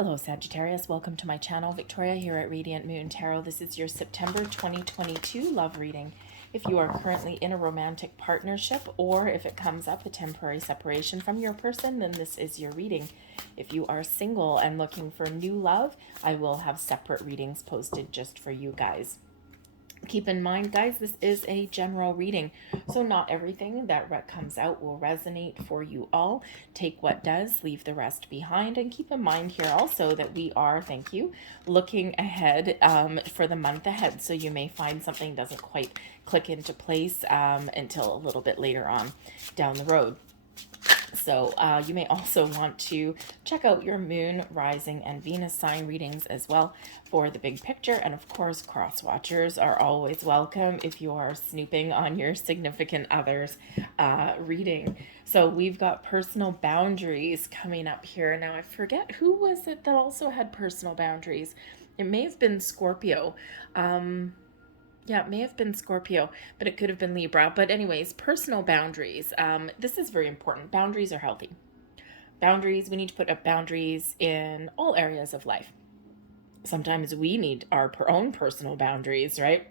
Hello Sagittarius, welcome to my channel. Victoria here at Radiant Moon Tarot. This is your September 2022 love reading. If you are currently in a romantic partnership, or if it comes up a temporary separation from your person, then this is your reading. If you are single and looking for new love, I will have separate readings posted just for you guys. Keep in mind, guys, this is a general reading, so not everything that comes out will resonate for you all. Take what does, leave the rest behind, and keep in mind here also that we are, thank you, looking ahead for the month ahead, so you may find something doesn't quite click into place until a little bit later on down the road. So you may also want to check out your moon, rising, and Venus sign readings as well for the big picture. And of course, cross watchers are always welcome if you are snooping on your significant other's reading. So we've got personal boundaries coming up here. Now, I forget who was it that also had personal boundaries. It may have been Scorpio. Yeah, it may have been Scorpio, but it could have been Libra. But anyways, personal boundaries. This is very important. Boundaries are healthy. Boundaries, we need to put up boundaries in all areas of life. Sometimes we need our own personal boundaries, right?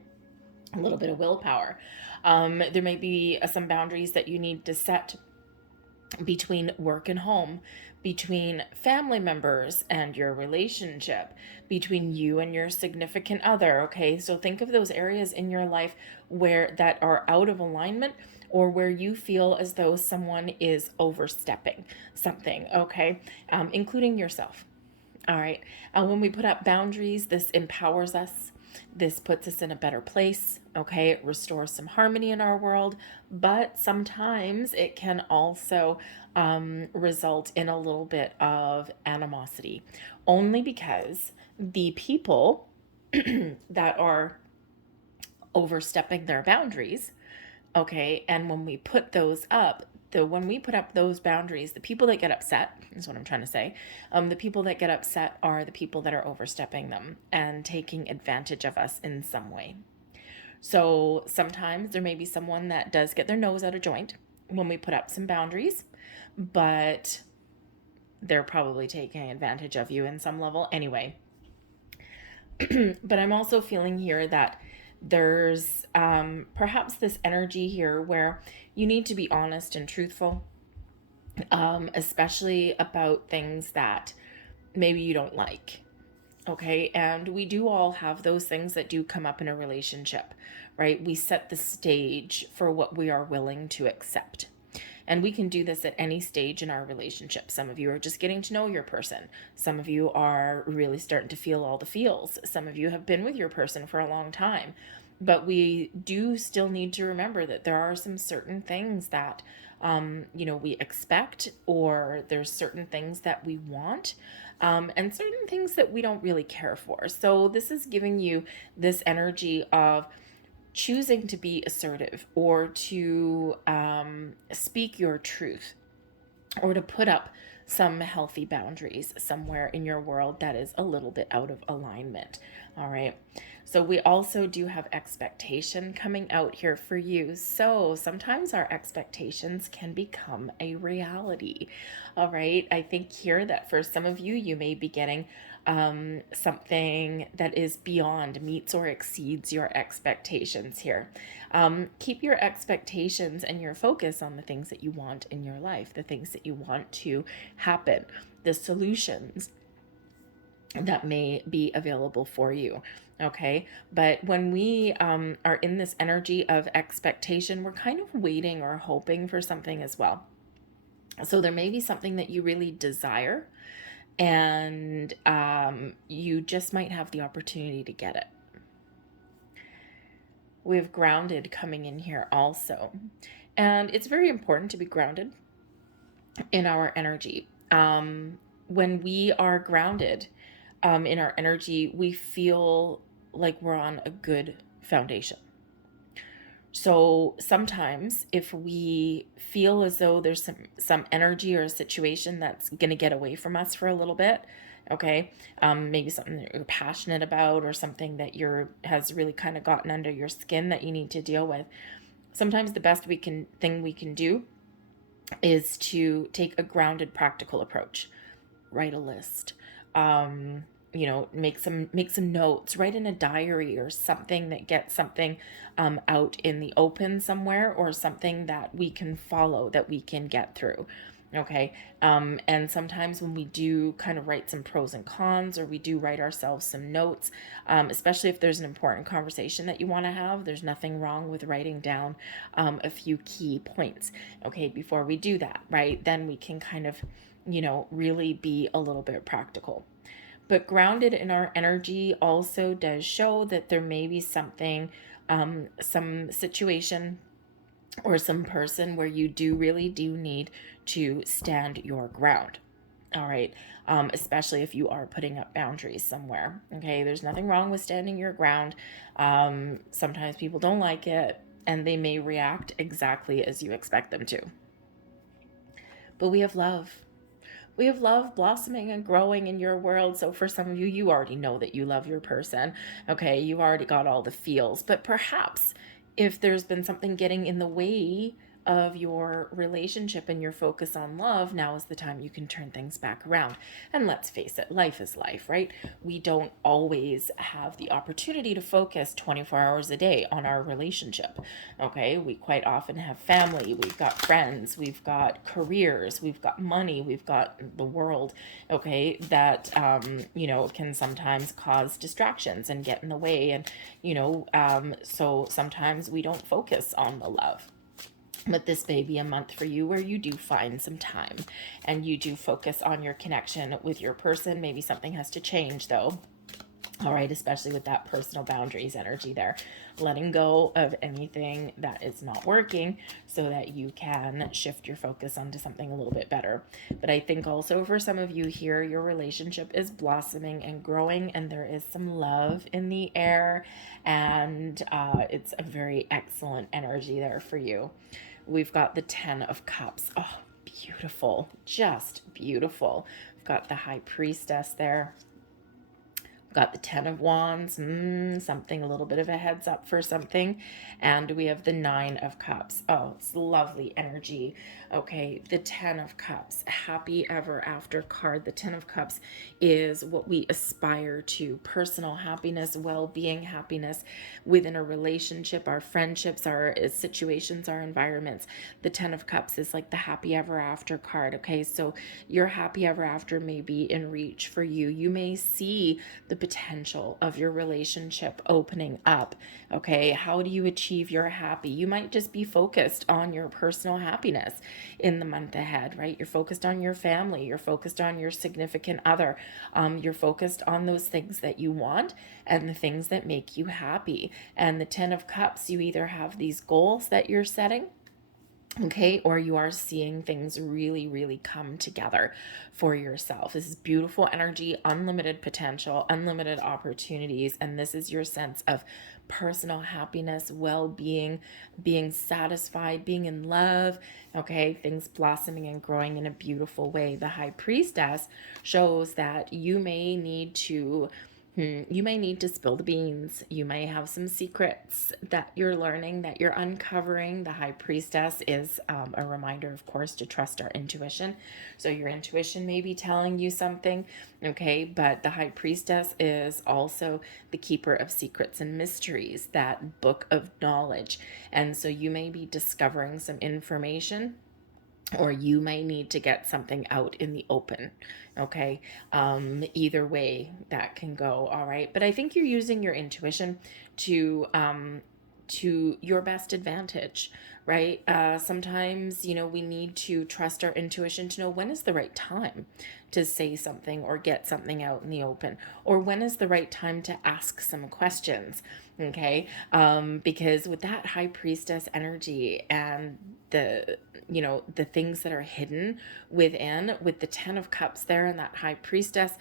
A little bit of willpower. There may be some boundaries that you need to set between work and home, between family members and your relationship, between you and your significant other. Okay, so think of those areas in your life where that are out of alignment, or where you feel as though someone is overstepping something, okay, including yourself. All right, when we put up boundaries, this empowers us. This puts us in a better place, okay? It restores some harmony in our world, but sometimes it can also result in a little bit of animosity, only because the people that are overstepping their boundaries, okay, and when we put those up, when we put up those boundaries, the people that get upset is what I'm trying to say. The people that get upset are the people that are overstepping them and taking advantage of us in some way. So sometimes there may be someone that does get their nose out of joint when we put up some boundaries, but they're probably taking advantage of you in some level anyway. But I'm also feeling here that there's perhaps this energy here where you need to be honest and truthful, especially about things that maybe you don't like. Okay, and we do all have those things that do come up in a relationship, right? We set the stage for what we are willing to accept. And we can do this at any stage in our relationship. Some of you are just getting to know your person. Some of you are really starting to feel all the feels. Some of you have been with your person for a long time. But we do still need to remember that there are some certain things that, we expect, or there's certain things that we want, and certain things that we don't really care for. So this is giving you this energy of choosing to be assertive, or to speak your truth, or to put up some healthy boundaries somewhere in your world that is a little bit out of alignment. All right. So we also do have expectation coming out here for you. So sometimes our expectations can become a reality. All right. I think here that for some of you, you may be getting something that is beyond, meets or exceeds your expectations here. Keep your expectations and your focus on the things that you want in your life, the things that you want to happen, the solutions that may be available for you. Okay, but when we are in this energy of expectation, we're kind of waiting or hoping for something as well. So there may be something that you really desire, and you just might have the opportunity to get it. We have grounded coming in here also. And it's very important to be grounded in our energy. When we are grounded in our energy, we feel like we're on a good foundation. So sometimes if we feel as though there's some energy or a situation that's going to get away from us for a little bit, okay, maybe something that you're passionate about, or something that has really kind of gotten under your skin that you need to deal with, sometimes the best thing we can do is to take a grounded, practical approach. Write a list. make some notes, write in a diary or something that gets something out in the open somewhere, or something that we can follow, that we can get through. Okay. And sometimes when we do kind of write some pros and cons, or we do write ourselves some notes, especially if there's an important conversation that you want to have, there's nothing wrong with writing down a few key points. Okay. Before we do that, right, then we can kind of, really be a little bit practical. But grounded in our energy also does show that there may be something, some situation or some person where you really do need to stand your ground. All right. Especially if you are putting up boundaries somewhere. Okay. There's nothing wrong with standing your ground. Sometimes people don't like it, and they may react exactly as you expect them to. But we have love. We have love blossoming and growing in your world. So for some of you, you already know that you love your person. Okay, you've already got all the feels. But perhaps if there's been something getting in the way of your relationship and your focus on love, now is the time you can turn things back around. And let's face it, life is life, right? We don't always have the opportunity to focus 24 hours a day on our relationship. Okay, we quite often have family, we've got friends, we've got careers, we've got money, we've got the world, okay, that can sometimes cause distractions and get in the way. And so sometimes we don't focus on the love. But this may be a month for you where you do find some time and you do focus on your connection with your person. Maybe something has to change though. All right, especially with that personal boundaries energy there. Letting go of anything that is not working so that you can shift your focus onto something a little bit better. But I think also for some of you here, your relationship is blossoming and growing, and there is some love in the air, and it's a very excellent energy there for you. We've got the 10 of Cups. Oh, beautiful. Just beautiful. We've got the High Priestess there. Got the 10 of Wands, something, a little bit of a heads up for something. And we have the 9 of Cups. Oh, it's lovely energy. Okay, the 10 of Cups, happy ever after card. The 10 of Cups is what we aspire to: personal happiness, well-being, happiness within a relationship, our friendships, our situations, our environments. The 10 of Cups is like the happy ever after card. Okay, so your happy ever after may be in reach for you. You may see the potential of your relationship opening up. Okay, how do you achieve your happy? You might just be focused on your personal happiness in the month ahead, right? You're focused on your family, you're focused on your significant other, you're focused on those things that you want and the things that make you happy. And the 10 of Cups, you either have these goals that you're setting, okay, or you are seeing things really, really come together for yourself. This is beautiful energy, unlimited potential, unlimited opportunities, and this is your sense of personal happiness, well-being, being satisfied, being in love, okay, things blossoming and growing in a beautiful way. The High Priestess shows that you may need to spill the beans. You may have some secrets that you're learning, that you're uncovering. The High Priestess is a reminder, of course, to trust our intuition. So your intuition may be telling you something, okay? But the High Priestess is also the keeper of secrets and mysteries, that book of knowledge. And so you may be discovering some information, or you may need to get something out in the open. Okay. Either way that can go. All right. But I think you're using your intuition to your best advantage, right? Sometimes, we need to trust our intuition to know when is the right time to say something or get something out in the open, or when is the right time to ask some questions. Okay. Because with that High Priestess energy and the things that are hidden within, with the 10 of Cups there and that High Priestess,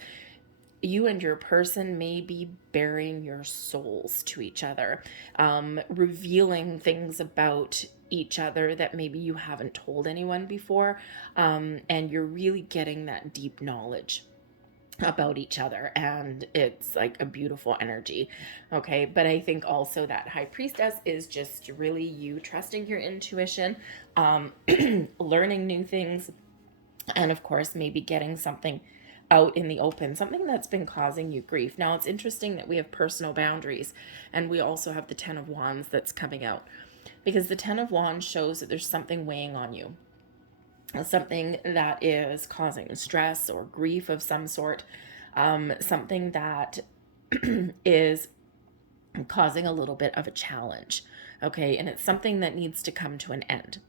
you and your person may be bearing your souls to each other, revealing things about each other that maybe you haven't told anyone before, and you're really getting that deep knowledge about each other, and it's like a beautiful energy. Okay, but I think also that High Priestess is just really you trusting your intuition, learning new things, and of course maybe getting something out in the open, something that's been causing you grief. Now, it's interesting that we have personal boundaries, and we also have the Ten of Wands that's coming out, because the Ten of Wands shows that there's something weighing on you, something that is causing stress or grief of some sort, something that is causing a little bit of a challenge. Okay, and it's something that needs to come to an end.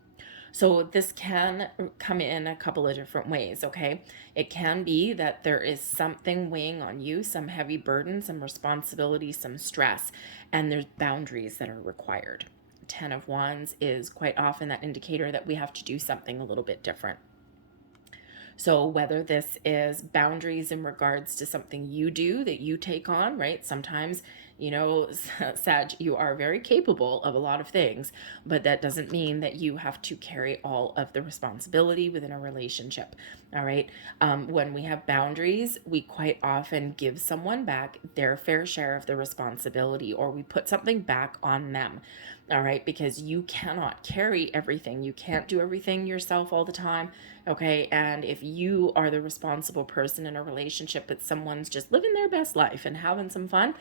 So this can come in a couple of different ways, okay? It can be that there is something weighing on you, some heavy burden, some responsibility, some stress, and there's boundaries that are required. Ten of Wands is quite often that indicator that we have to do something a little bit different. So whether this is boundaries in regards to something you do that you take on, right? Sometimes, you know, Sag, you are very capable of a lot of things, but that doesn't mean that you have to carry all of the responsibility within a relationship. All right. When we have boundaries, we quite often give someone back their fair share of the responsibility, or we put something back on them. All right, because you cannot carry everything. You can't do everything yourself all the time. Okay, and if you are the responsible person in a relationship, but someone's just living their best life and having some fun,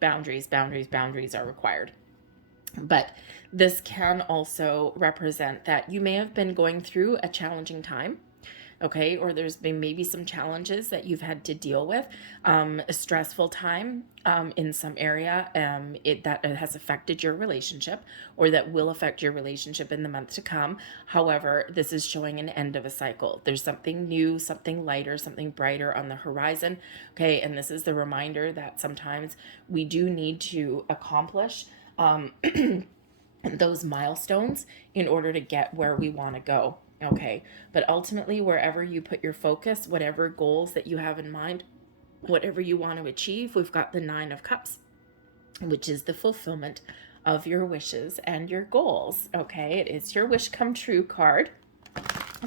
boundaries are required. But this can also represent that you may have been going through a challenging time. Okay, or there's been maybe some challenges that you've had to deal with, a stressful time in some area that has affected your relationship, or that will affect your relationship in the month to come. However, this is showing an end of a cycle. There's something new, something lighter, something brighter on the horizon. Okay, and this is the reminder that sometimes we do need to accomplish those milestones in order to get where we want to go. Okay, but ultimately, wherever you put your focus, whatever goals that you have in mind, whatever you want to achieve, we've got the Nine of Cups, which is the fulfillment of your wishes and your goals. Okay, it is your wish come true card.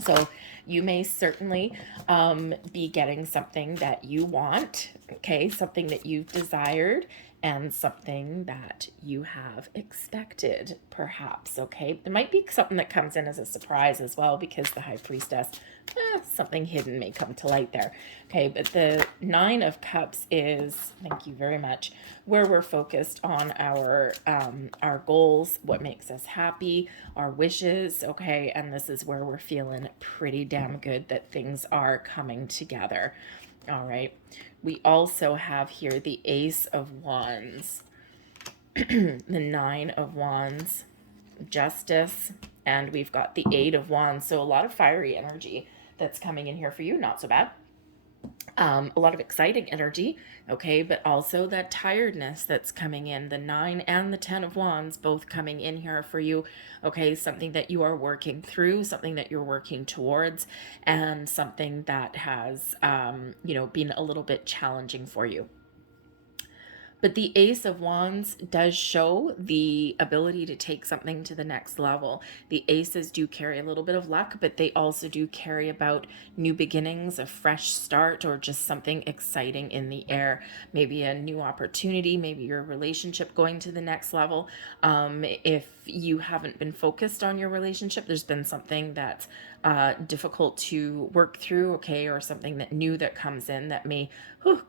So you may certainly be getting something that you want, okay, something that you've desired, and something that you have expected, perhaps, okay? There might be something that comes in as a surprise as well, because the High Priestess, something hidden may come to light there, okay? But the Nine of Cups is, thank you very much, where we're focused on our goals, what makes us happy, our wishes, okay? And this is where we're feeling pretty damn good that things are coming together. All right. We also have here the Ace of Wands, the Nine of Wands, Justice, and we've got the Eight of Wands. So a lot of fiery energy that's coming in here for you. Not so bad. A lot of exciting energy, okay, but also that tiredness that's coming in. The Nine and the Ten of Wands both coming in here for you, okay, something that you are working through, something that you're working towards, and something that has, been a little bit challenging for you. But the Ace of Wands does show the ability to take something to the next level. The aces do carry a little bit of luck, but they also do carry about new beginnings, a fresh start, or just something exciting in the air. Maybe a new opportunity, maybe your relationship going to the next level. If you haven't been focused on your relationship, there's been something that's difficult to work through, okay, or something that new that comes in that may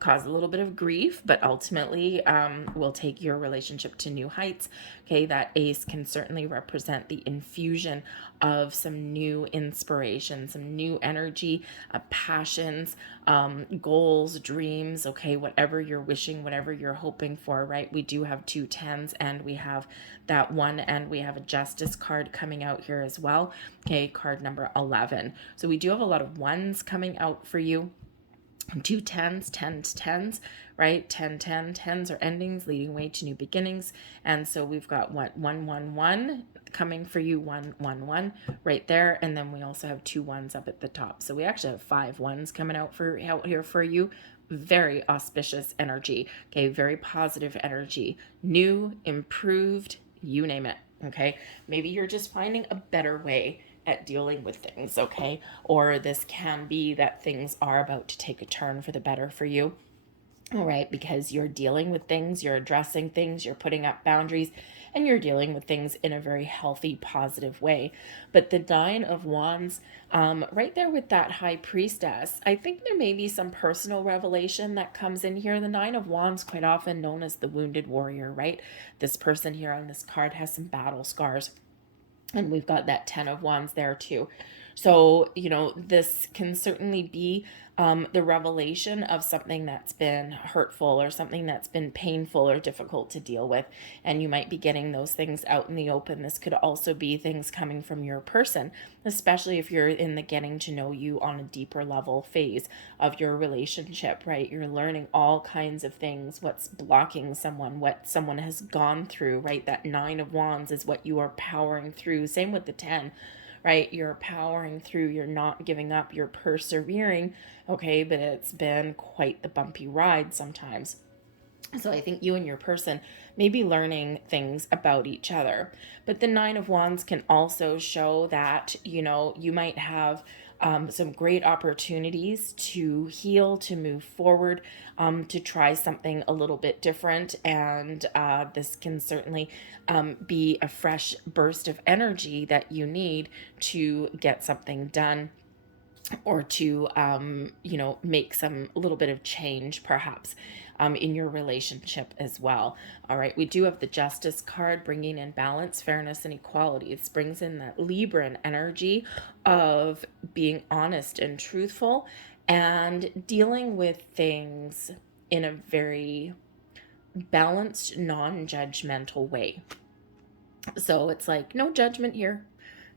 cause a little bit of grief, but ultimately will take your relationship to new heights. Okay, that ace can certainly represent the infusion of some new inspiration, some new energy, passions, goals, dreams, okay, whatever you're wishing, whatever you're hoping for, right? We do have two tens, and we have that one, and we have a Justice card coming out here as well. Okay, card number 11. So we do have a lot of ones coming out for you. Two tens, tens, right? 10, 10, tens are endings leading way to new beginnings. And so we've got what, 1, 1, 1 coming for you, 1, 1, 1 right there. And then we also have two ones up at the top. So we actually have 5 ones coming out here for you. Very auspicious energy. Okay, very positive energy. New, improved, you name it. Okay, maybe you're just finding a better way at dealing with things, okay? Or this can be that things are about to take a turn for the better for you, all right? Because you're dealing with things, you're addressing things, you're putting up boundaries, and you're dealing with things in a very healthy, positive way. But the Nine of Wands, right there with that High Priestess, I think there may be some personal revelation that comes in here. The Nine of Wands, quite often known as the wounded warrior, right? This person here on this card has some battle scars. And we've got that Ten of Wands there too. So, this can certainly be the revelation of something that's been hurtful or something that's been painful or difficult to deal with. And you might be getting those things out in the open. This could also be things coming from your person, especially if you're in the getting to know you on a deeper level phase of your relationship, right? You're learning all kinds of things, what's blocking someone, what someone has gone through, right? That Nine of Wands is what you are powering through. Same with the 10, right? You're powering through, you're not giving up, you're persevering, okay? But it's been quite the bumpy ride sometimes. So I think you and your person may be learning things about each other. But the Nine of Wands can also show that, you might have some great opportunities to heal, to move forward, to try something a little bit different. And this can certainly be a fresh burst of energy that you need to get something done, or to make some little bit of change perhaps in your relationship as well. All right, we do have the Justice card, bringing in balance, fairness, and equality. This brings in that Libran energy of being honest and truthful and dealing with things in a very balanced, non-judgmental way. So it's like no judgment here.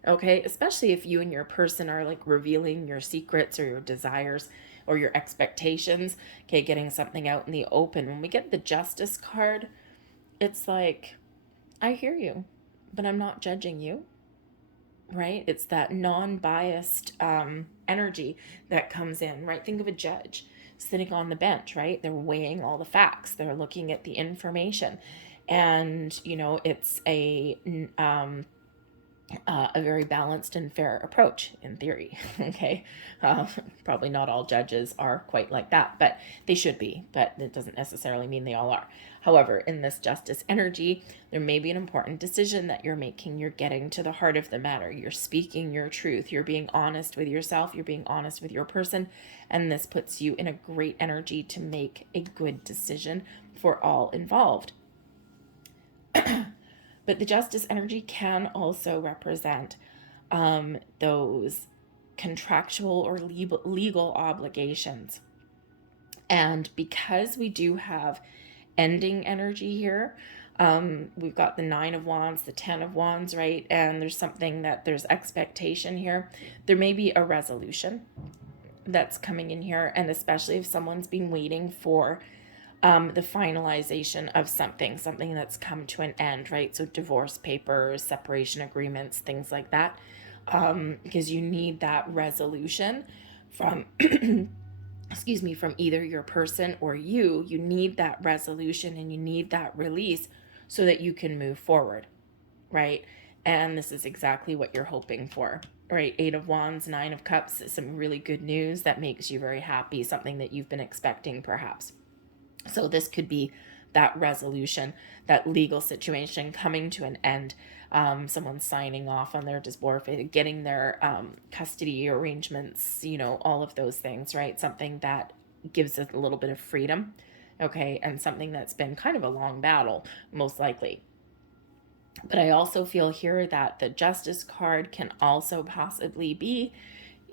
Okay, especially if you and your person are like revealing your secrets or your desires or your expectations, okay, getting something out in the open. When we get the Justice card, it's like, I hear you, but I'm not judging you, right? It's that non-biased energy that comes in, right? Think of a judge sitting on the bench, right? They're weighing all the facts, they're looking at the information, and it's a very balanced and fair approach in theory. Okay, probably not all judges are quite like that, but they should be. But it doesn't necessarily mean they all are. However, in this Justice energy, there may be an important decision that you're making. You're getting to the heart of the matter. You're speaking your truth. You're being honest with yourself. You're being honest with your person. And this puts you in a great energy to make a good decision for all involved. But the Justice energy can also represent those contractual or legal obligations. And because we do have ending energy here, we've got the Nine of Wands, the Ten of Wands, right? And there's expectation here. There may be a resolution that's coming in here, and especially if someone's been waiting for the finalization of something that's come to an end, right? So divorce papers, separation agreements, things like that, because you need that resolution from, excuse me, from either your person or you. You need that resolution and you need that release so that you can move forward, right? And this is exactly what you're hoping for, right? Eight of Wands, Nine of Cups, some really good news that makes you very happy, something that you've been expecting perhaps. So this could be that resolution, that legal situation coming to an end, someone signing off on their divorce, getting their custody arrangements, all of those things, right? Something that gives us a little bit of freedom, okay? And something that's been kind of a long battle, most likely. But I also feel here that the Justice card can also possibly be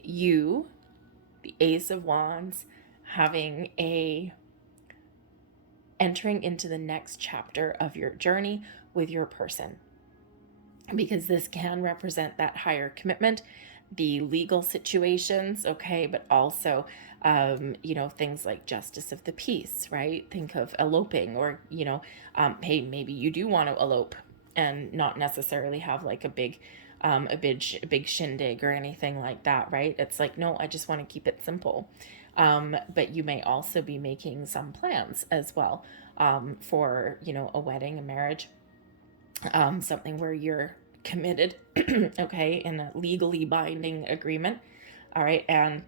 you, the Ace of Wands, entering into the next chapter of your journey with your person, because this can represent that higher commitment, the legal situations, okay, but also things like justice of the peace, right? Think of eloping, or hey, maybe you do want to elope and not necessarily have like a big shindig or anything like that, right? It's like, no, I just want to keep it simple. But you may also be making some plans as well, for, a wedding, a marriage, something where you're committed, okay, in a legally binding agreement. All right. And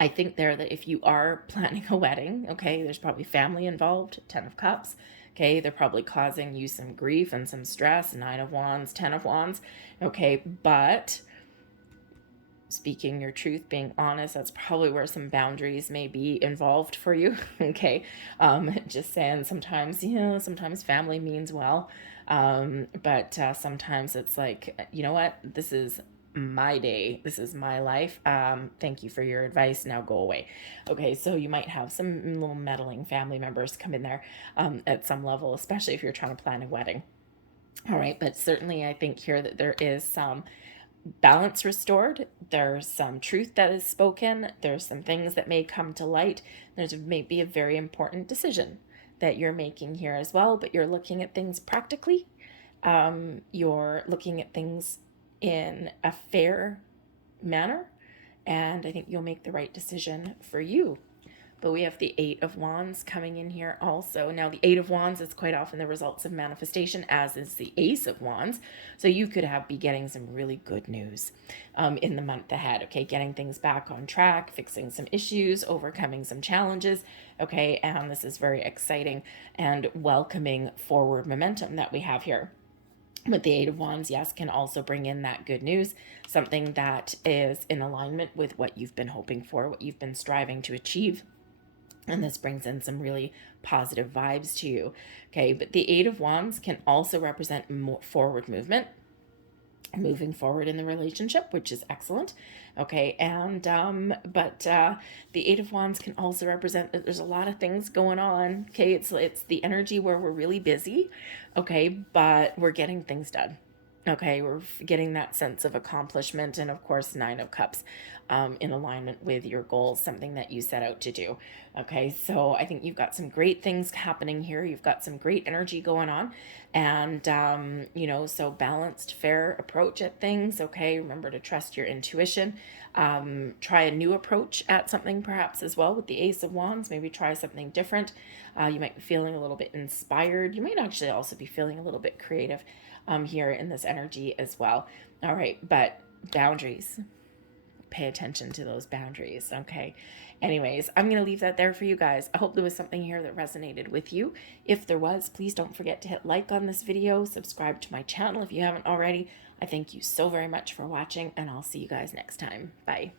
I think there that if you are planning a wedding, okay, there's probably family involved, Ten of Cups. Okay, they're probably causing you some grief and some stress. 9 of Wands, 10 of Wands. Okay, but speaking your truth, being honest, that's probably where some boundaries may be involved for you. Okay, just saying, sometimes, sometimes family means well, but sometimes it's like, you know what, this is my day, this is my life, thank you for your advice, now go away. Okay, so you might have some little meddling family members come in there at some level, especially if you're trying to plan a wedding. All right, but certainly I think here that there is some balance restored. There's some truth that is spoken. There's some things that may come to light. There's maybe a very important decision that you're making here as well, but you're looking at things practically. You're looking at things in a fair manner, and I think you'll make the right decision for you. But we have the 8 of Wands coming in here also. Now, the 8 of Wands is quite often the results of manifestation, as is the Ace of Wands. So you could be getting some really good news in the month ahead, okay? Getting things back on track, fixing some issues, overcoming some challenges, okay? And this is very exciting and welcoming forward momentum that we have here. But the 8 of Wands, yes, can also bring in that good news, something that is in alignment with what you've been hoping for, what you've been striving to achieve. And this brings in some really positive vibes to you. Okay, but the 8 of Wands can also represent more forward movement, moving forward in the relationship, which is excellent. Okay, and the 8 of Wands can also represent that there's a lot of things going on. Okay, it's the energy where we're really busy. Okay, but we're getting things done. Okay, we're getting that sense of accomplishment, and of course, 9 of Cups in alignment with your goals, something that you set out to do. Okay, so I think you've got some great things happening here. You've got some great energy going on, and so balanced, fair approach at things. Okay, remember to trust your intuition. Try a new approach at something perhaps as well with the Ace of Wands. Maybe try something different. You might be feeling a little bit inspired. You might actually also be feeling a little bit creative here in this energy as well. All right, but boundaries. Pay attention to those boundaries, okay? Anyways, I'm going to leave that there for you guys. I hope there was something here that resonated with you. If there was, please don't forget to hit like on this video, subscribe to my channel if you haven't already. I thank you so very much for watching, and I'll see you guys next time. Bye.